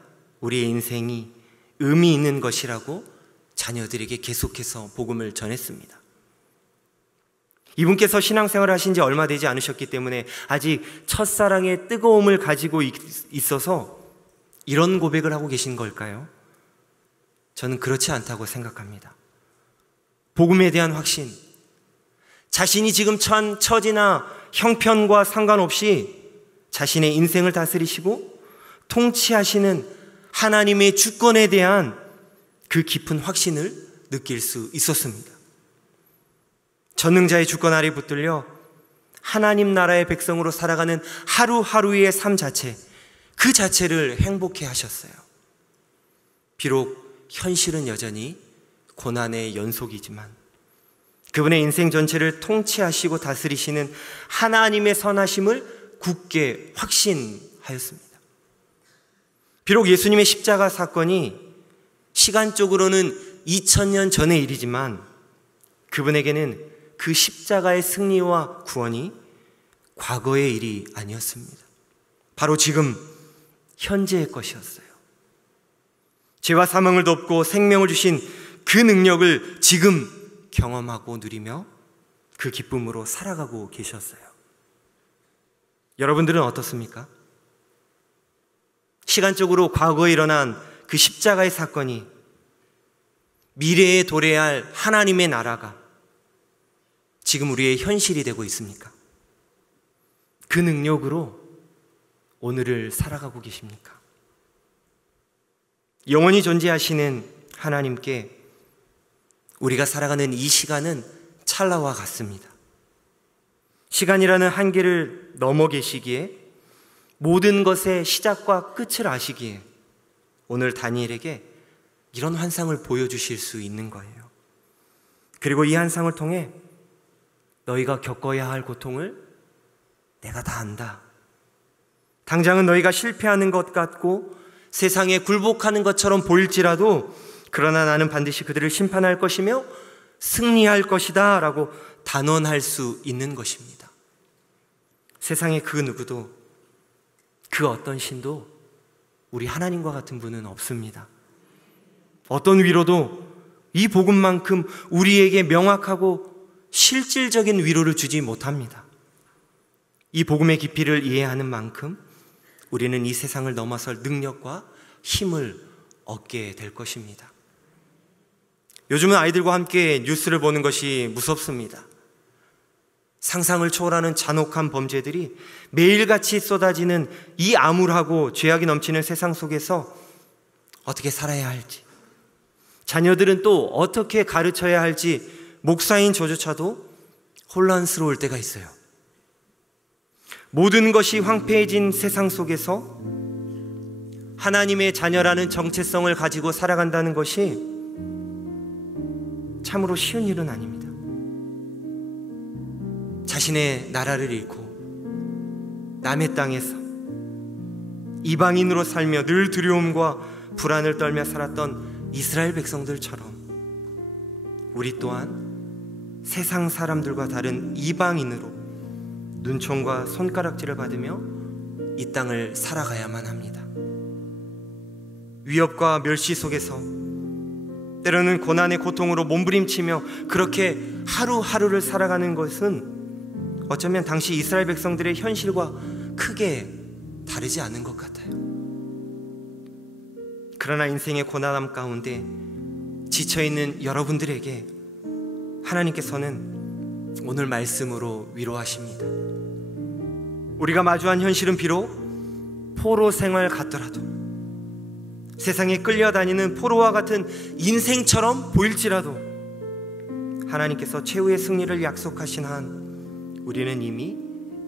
우리의 인생이 의미 있는 것이라고 자녀들에게 계속해서 복음을 전했습니다. 이분께서 신앙생활을 하신 지 얼마 되지 않으셨기 때문에 아직 첫사랑의 뜨거움을 가지고 있어서 이런 고백을 하고 계신 걸까요? 저는 그렇지 않다고 생각합니다. 복음에 대한 확신, 자신이 지금 처한 처지나 형편과 상관없이 자신의 인생을 다스리시고 통치하시는 하나님의 주권에 대한 그 깊은 확신을 느낄 수 있었습니다. 전능자의 주권 아래 붙들려 하나님 나라의 백성으로 살아가는 하루하루의 삶 자체, 그 자체를 행복해 하셨어요. 비록 현실은 여전히 고난의 연속이지만 그분의 인생 전체를 통치하시고 다스리시는 하나님의 선하심을 굳게 확신하였습니다. 비록 예수님의 십자가 사건이 시간적으로는 2000년 전의 일이지만 그분에게는 그 십자가의 승리와 구원이 과거의 일이 아니었습니다. 바로 지금 현재의 것이었어요. 죄와 사망을 덮고 생명을 주신 그 능력을 지금 경험하고 누리며 그 기쁨으로 살아가고 계셨어요. 여러분들은 어떻습니까? 시간적으로 과거에 일어난 그 십자가의 사건이 미래에 도래할 하나님의 나라가 지금 우리의 현실이 되고 있습니까? 그 능력으로 오늘을 살아가고 계십니까? 영원히 존재하시는 하나님께 우리가 살아가는 이 시간은 찰나와 같습니다. 시간이라는 한계를 넘어 계시기에 모든 것의 시작과 끝을 아시기에 오늘 다니엘에게 이런 환상을 보여주실 수 있는 거예요. 그리고 이 환상을 통해 너희가 겪어야 할 고통을 내가 다 안다. 당장은 너희가 실패하는 것 같고 세상에 굴복하는 것처럼 보일지라도 그러나 나는 반드시 그들을 심판할 것이며 승리할 것이다 라고 단언할 수 있는 것입니다. 세상에 그 누구도, 그 어떤 신도 우리 하나님과 같은 분은 없습니다. 어떤 위로도 이 복음만큼 우리에게 명확하고 실질적인 위로를 주지 못합니다. 이 복음의 깊이를 이해하는 만큼 우리는 이 세상을 넘어설 능력과 힘을 얻게 될 것입니다. 요즘은 아이들과 함께 뉴스를 보는 것이 무섭습니다. 상상을 초월하는 잔혹한 범죄들이 매일같이 쏟아지는 이 암울하고 죄악이 넘치는 세상 속에서 어떻게 살아야 할지, 자녀들은 또 어떻게 가르쳐야 할지 목사인 저조차도 혼란스러울 때가 있어요. 모든 것이 황폐해진 세상 속에서 하나님의 자녀라는 정체성을 가지고 살아간다는 것이 참으로 쉬운 일은 아닙니다. 자신의 나라를 잃고 남의 땅에서 이방인으로 살며 늘 두려움과 불안을 떨며 살았던 이스라엘 백성들처럼 우리 또한 세상 사람들과 다른 이방인으로 눈총과 손가락질을 받으며 이 땅을 살아가야만 합니다. 위협과 멸시 속에서 때로는 고난의 고통으로 몸부림치며 그렇게 하루하루를 살아가는 것은 어쩌면 당시 이스라엘 백성들의 현실과 크게 다르지 않은 것 같아요. 그러나 인생의 고난함 가운데 지쳐있는 여러분들에게 하나님께서는 오늘 말씀으로 위로하십니다. 우리가 마주한 현실은 비록 포로 생활 같더라도, 세상에 끌려다니는 포로와 같은 인생처럼 보일지라도 하나님께서 최후의 승리를 약속하신 한 우리는 이미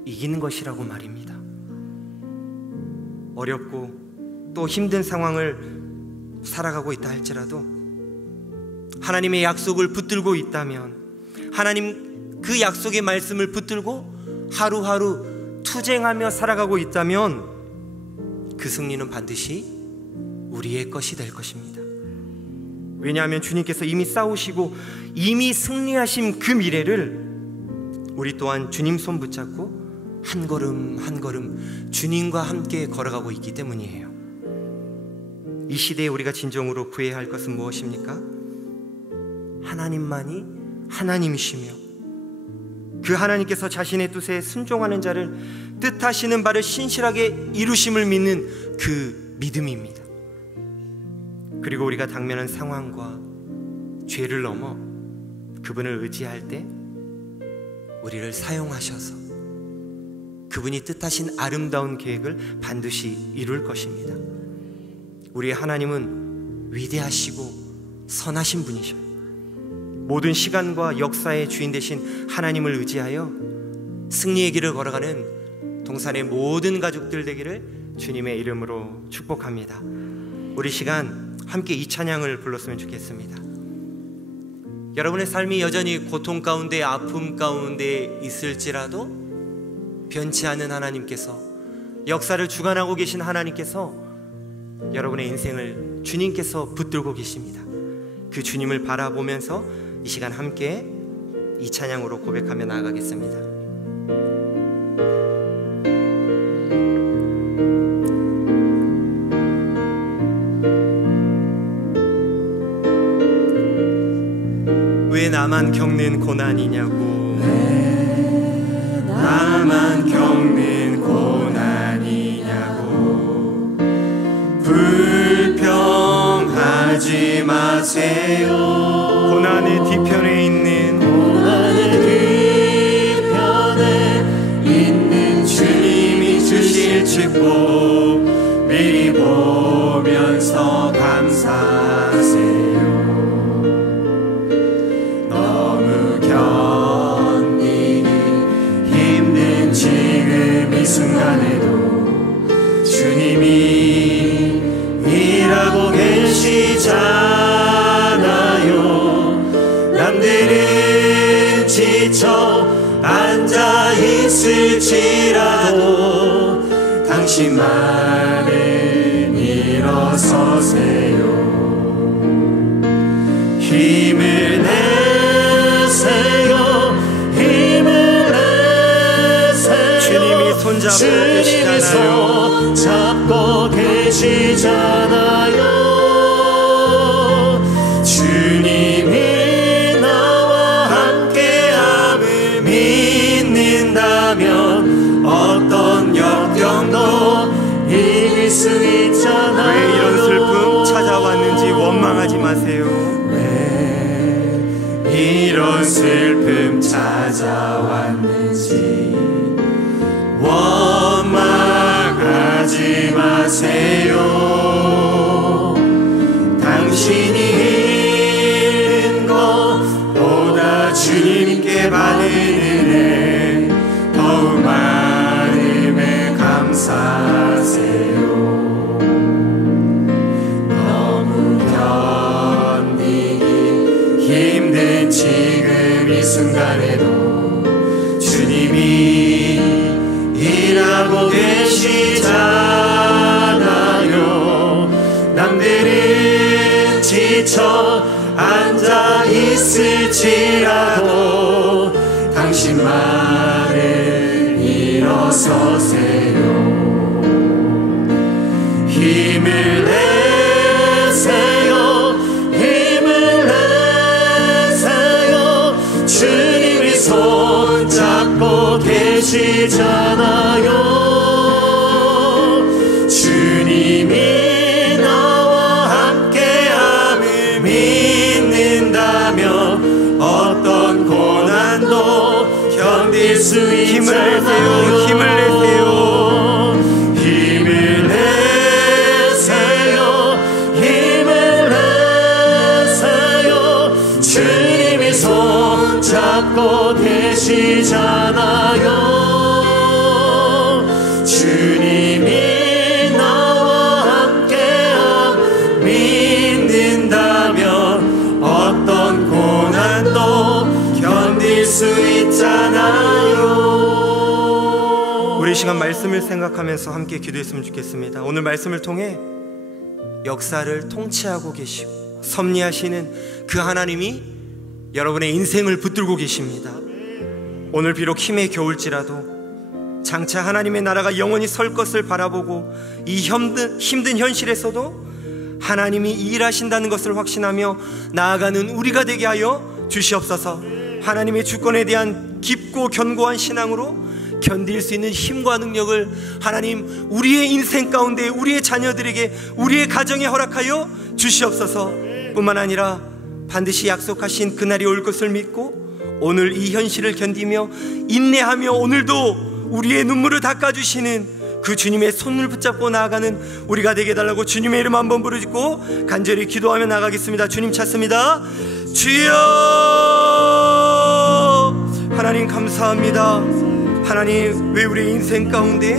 이기는 것이라고 말입니다. 어렵고 또 힘든 상황을 살아가고 있다 할지라도 하나님의 약속을 붙들고 있다면, 하나님 그 약속의 말씀을 붙들고 하루하루 투쟁하며 살아가고 있다면 그 승리는 반드시 우리의 것이 될 것입니다. 왜냐하면 주님께서 이미 싸우시고 이미 승리하신 그 미래를 우리 또한 주님 손 붙잡고 한 걸음 한 걸음 주님과 함께 걸어가고 있기 때문이에요. 이 시대에 우리가 진정으로 구해야 할 것은 무엇입니까? 하나님만이 하나님이시며 그 하나님께서 자신의 뜻에 순종하는 자를 뜻하시는 바를 신실하게 이루심을 믿는 그 믿음입니다. 그리고 우리가 당면한 상황과 죄를 넘어 그분을 의지할 때 우리를 사용하셔서 그분이 뜻하신 아름다운 계획을 반드시 이룰 것입니다. 우리의 하나님은 위대하시고 선하신 분이셔요. 모든 시간과 역사의 주인 되신 하나님을 의지하여 승리의 길을 걸어가는 동산의 모든 가족들 되기를 주님의 이름으로 축복합니다. 우리 시간 함께 이 찬양을 불렀으면 좋겠습니다. 여러분의 삶이 여전히 고통 가운데 아픔 가운데 있을지라도 변치 않는 하나님께서, 역사를 주관하고 계신 하나님께서 여러분의 인생을 주님께서 붙들고 계십니다. 그 주님을 바라보면서 이 시간 함께 이 찬양으로 고백하며 나아가겠습니다. 왜 나만 겪는 고난이냐고, 왜 나만 겪는 고난이냐고, 불평하지 마세요. 고난의 뒤편에 있는 주님이 주실 축복 미리 보면서 감사하세요. 너무 견디기 힘든 지금 이 순간에도 주님이 일하고 계시잖아요. 남들은 지쳐 앉아 있을지라도 당신만은 일어서세요. 힘을 내세요. 힘을 내세요. 주님이 손잡고 계시잖아요. 주님이 나와 함께함을 믿는다면 어떤 역경도 이길 수 있잖아요. 왜 이런 슬픔 찾아왔는지 원망하지 마세요. 왜 이런 슬픔 찾아왔는지 원망하지 마세요. 당신이 잃은 것보다 주님께 받은 은혜 더욱 많음에 감사하세요. 너무 견디기 힘든 지금 이 순간에도 주님이 일하고 계시잖아요. 남들은 지쳐 앉아 있을지라도 당신만은 일어서세요. 힘을 내세요. 힘을 내세요. 주님이 손잡고 계시잖아요. 주님이 나와 함께함을 믿는다면 어떤 고난도 견딜 수 있잖아요. 힘을 내세요. 힘을 내세요. 힘을 내세요. 힘을 내세요. 주님이 손잡고 계시잖아요. 주님이 나와 함께함 믿는다면 어떤 고난도 견딜 수 있잖아요. 우리 시간 말씀을 생각하면서 함께 기도했으면 좋겠습니다. 오늘 말씀을 통해 역사를 통치하고 계시고 섭리하시는 그 하나님이 여러분의 인생을 붙들고 계십니다. 오늘 비록 힘에 겨울지라도 장차 하나님의 나라가 영원히 설 것을 바라보고 이 힘든 현실에서도 하나님이 일하신다는 것을 확신하며 나아가는 우리가 되게 하여 주시옵소서. 하나님의 주권에 대한 깊고 견고한 신앙으로 견딜 수 있는 힘과 능력을 하나님 우리의 인생 가운데 우리의 자녀들에게 우리의 가정에 허락하여 주시옵소서. 뿐만 아니라 반드시 약속하신 그날이 올 것을 믿고 오늘 이 현실을 견디며 인내하며 오늘도 우리의 눈물을 닦아주시는 그 주님의 손을 붙잡고 나아가는 우리가 되게 해달라고 주님의 이름 한번 부르짖고 간절히 기도하며 나가겠습니다. 주님 찾습니다. 주여, 하나님 감사합니다. 하나님, 왜 우리 인생 가운데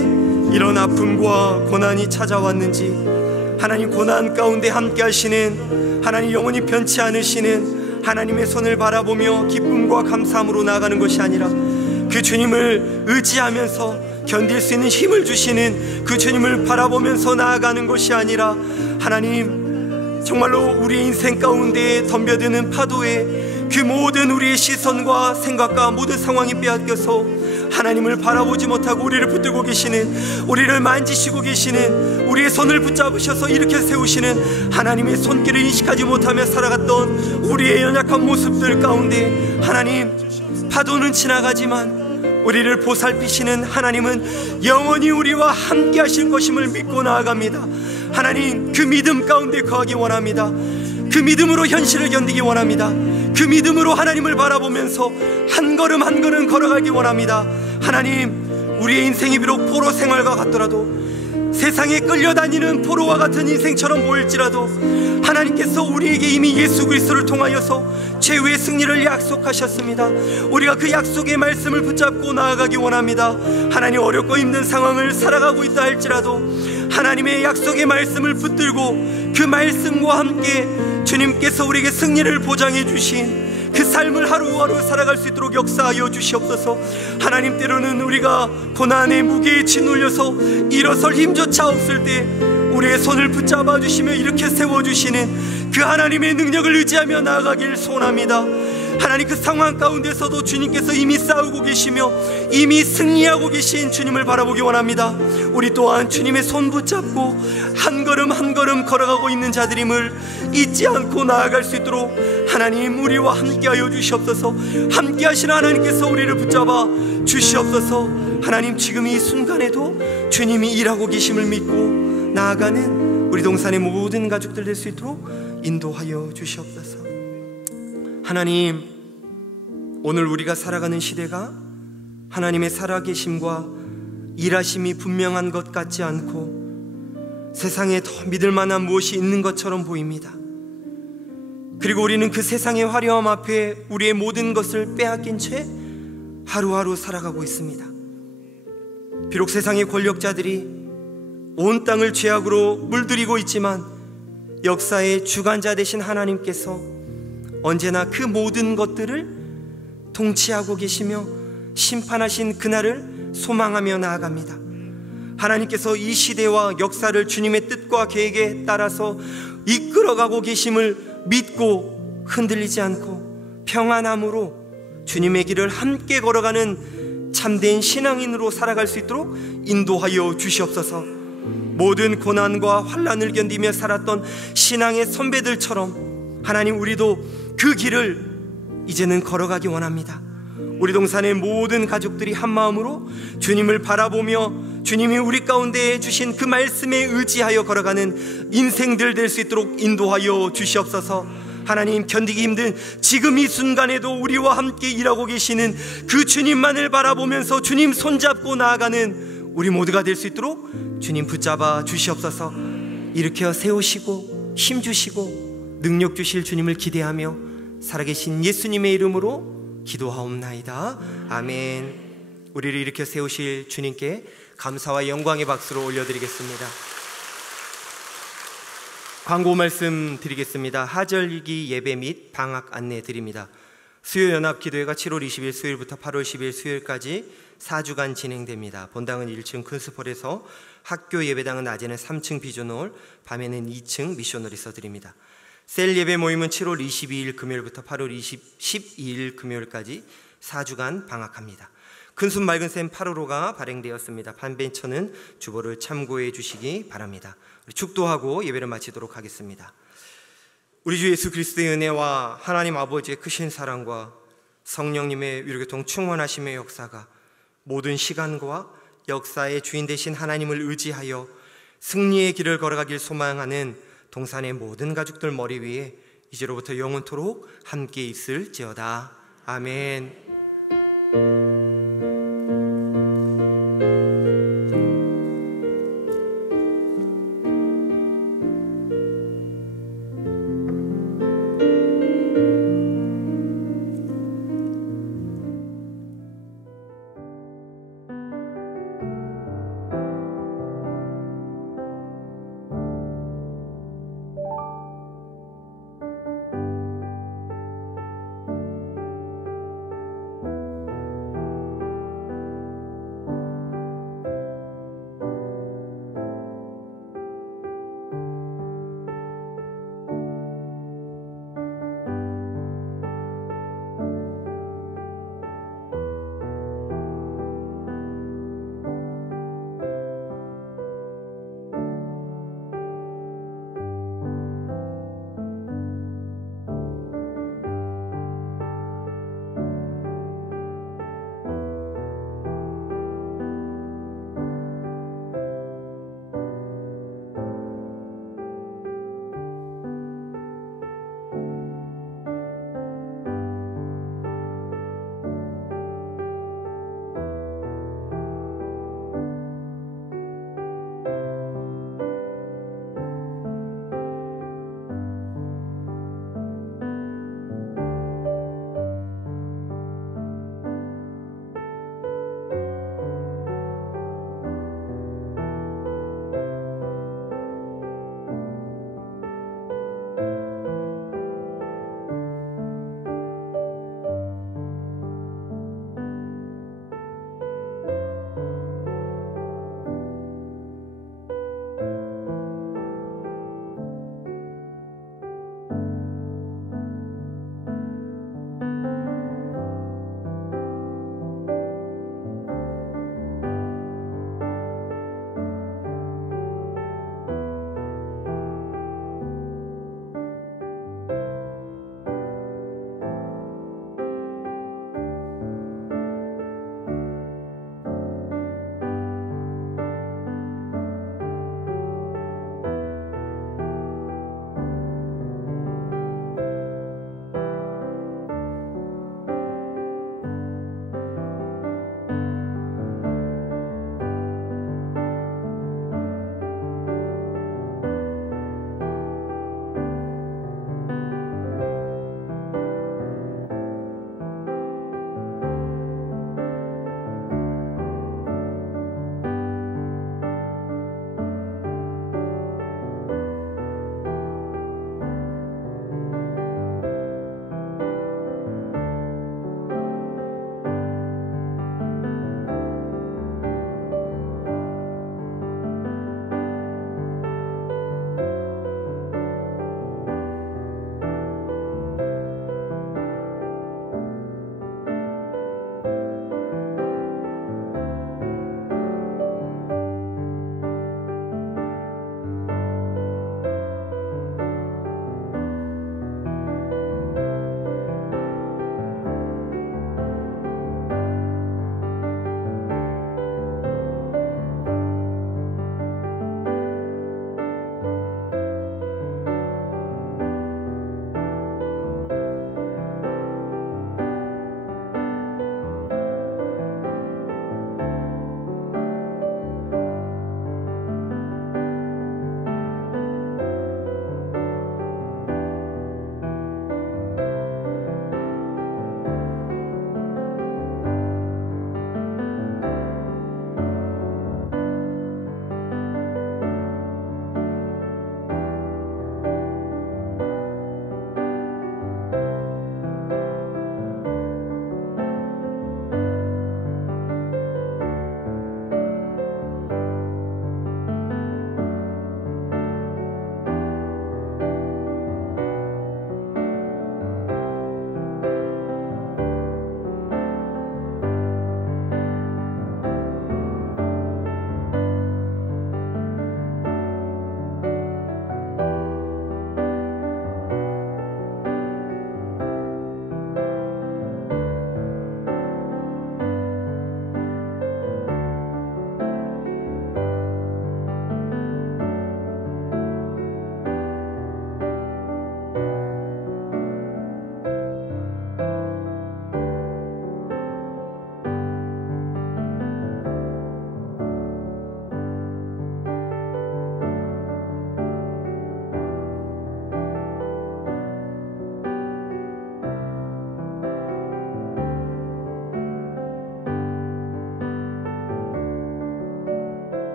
이런 아픔과 고난이 찾아왔는지, 하나님 고난 가운데 함께 하시는 하나님, 영원히 변치 않으시는 하나님의 손을 바라보며 기쁨과 감사함으로 나아가는 것이 아니라 그 주님을 의지하면서 견딜 수 있는 힘을 주시는 그 주님을 바라보면서 나아가는 것이 아니라 하나님, 정말로 우리 인생 가운데 덤벼드는 파도에 그 모든 우리의 시선과 생각과 모든 상황이 빼앗겨서 하나님을 바라보지 못하고 우리를 붙들고 계시는, 우리를 만지시고 계시는, 우리의 손을 붙잡으셔서 일으켜 세우시는 하나님의 손길을 인식하지 못하며 살아갔던 우리의 연약한 모습들 가운데 하나님, 파도는 지나가지만 우리를 보살피시는 하나님은 영원히 우리와 함께 하실 것임을 믿고 나아갑니다. 하나님, 그 믿음 가운데 거하기 원합니다. 그 믿음으로 현실을 견디기 원합니다. 그 믿음으로 하나님을 바라보면서 한 걸음 한 걸음 걸어가기 원합니다. 하나님, 우리의 인생이 비록 포로 생활과 같더라도, 세상에 끌려다니는 포로와 같은 인생처럼 보일지라도 하나님께서 우리에게 이미 예수 그리스도를 통하여서 최후의 승리를 약속하셨습니다. 우리가 그 약속의 말씀을 붙잡고 나아가기 원합니다. 하나님, 어렵고 힘든 상황을 살아가고 있다 할지라도 하나님의 약속의 말씀을 붙들고 그 말씀과 함께 주님께서 우리에게 승리를 보장해 주신 그 삶을 하루하루 살아갈 수 있도록 역사하여 주시옵소서. 하나님, 때로는 우리가 고난의 무게에 짓눌려서 일어설 힘조차 없을 때 우리의 손을 붙잡아 주시며 이렇게 세워주시는 그 하나님의 능력을 의지하며 나아가길 소원합니다. 하나님, 그 상황 가운데서도 주님께서 이미 싸우고 계시며 이미 승리하고 계신 주님을 바라보기 원합니다. 우리 또한 주님의 손 붙잡고 한 걸음 한 걸음 걸어가고 있는 자들임을 잊지 않고 나아갈 수 있도록 하나님, 우리와 함께하여 주시옵소서. 함께하시는 하나님께서 우리를 붙잡아 주시옵소서. 하나님, 지금 이 순간에도 주님이 일하고 계심을 믿고 나아가는 우리 동산의 모든 가족들 될 수 있도록 인도하여 주시옵소서. 하나님, 오늘 우리가 살아가는 시대가 하나님의 살아계심과 일하심이 분명한 것 같지 않고 세상에 더 믿을 만한 무엇이 있는 것처럼 보입니다. 그리고 우리는 그 세상의 화려함 앞에 우리의 모든 것을 빼앗긴 채 하루하루 살아가고 있습니다. 비록 세상의 권력자들이 온 땅을 죄악으로 물들이고 있지만 역사의 주관자 되신 하나님께서 언제나 그 모든 것들을 통치하고 계시며 심판하신 그날을 소망하며 나아갑니다. 하나님께서 이 시대와 역사를 주님의 뜻과 계획에 따라서 이끌어가고 계심을 믿고 흔들리지 않고 평안함으로 주님의 길을 함께 걸어가는 참된 신앙인으로 살아갈 수 있도록 인도하여 주시옵소서. 모든 고난과 환난을 견디며 살았던 신앙의 선배들처럼 하나님, 우리도 그 길을 이제는 걸어가기 원합니다. 우리 동산의 모든 가족들이 한마음으로 주님을 바라보며 주님이 우리 가운데 주신 그 말씀에 의지하여 걸어가는 인생들 될 수 있도록 인도하여 주시옵소서. 하나님, 견디기 힘든 지금 이 순간에도 우리와 함께 일하고 계시는 그 주님만을 바라보면서 주님 손잡고 나아가는 우리 모두가 될 수 있도록 주님 붙잡아 주시옵소서. 일으켜 세우시고 힘 주시고 능력 주실 주님을 기대하며 살아계신 예수님의 이름으로 기도하옵나이다. 아멘. 우리를 일으켜 세우실 주님께 감사와 영광의 박수로 올려드리겠습니다. 광고 말씀 드리겠습니다. 하절기 예배 및 방학 안내 드립니다. 수요연합기도회가 7월 20일 수요일부터 8월 10일 수요일까지 4주간 진행됩니다. 본당은 1층 큰스펄에서 학교 예배당은 낮에는 3층 비전홀, 밤에는 2층 미션홀에서 드립니다. 셀 예배 모임은 7월 22일 금요일부터 8월 12일 금요일까지 4주간 방학합니다. 큰순 맑은샘 8호로가 발행되었습니다. 반벤처는 주보를 참고해 주시기 바랍니다. 축도하고 예배를 마치도록 하겠습니다. 우리 주 예수 그리스도의 은혜와 하나님 아버지의 크신 사랑과 성령님의 위로교통 충만하심의 역사가 모든 시간과 역사의 주인 되신 하나님을 의지하여 승리의 길을 걸어가길 소망하는 동산의 모든 가족들 머리 위에 이제로부터 영원토록 함께 있을지어다. 아멘.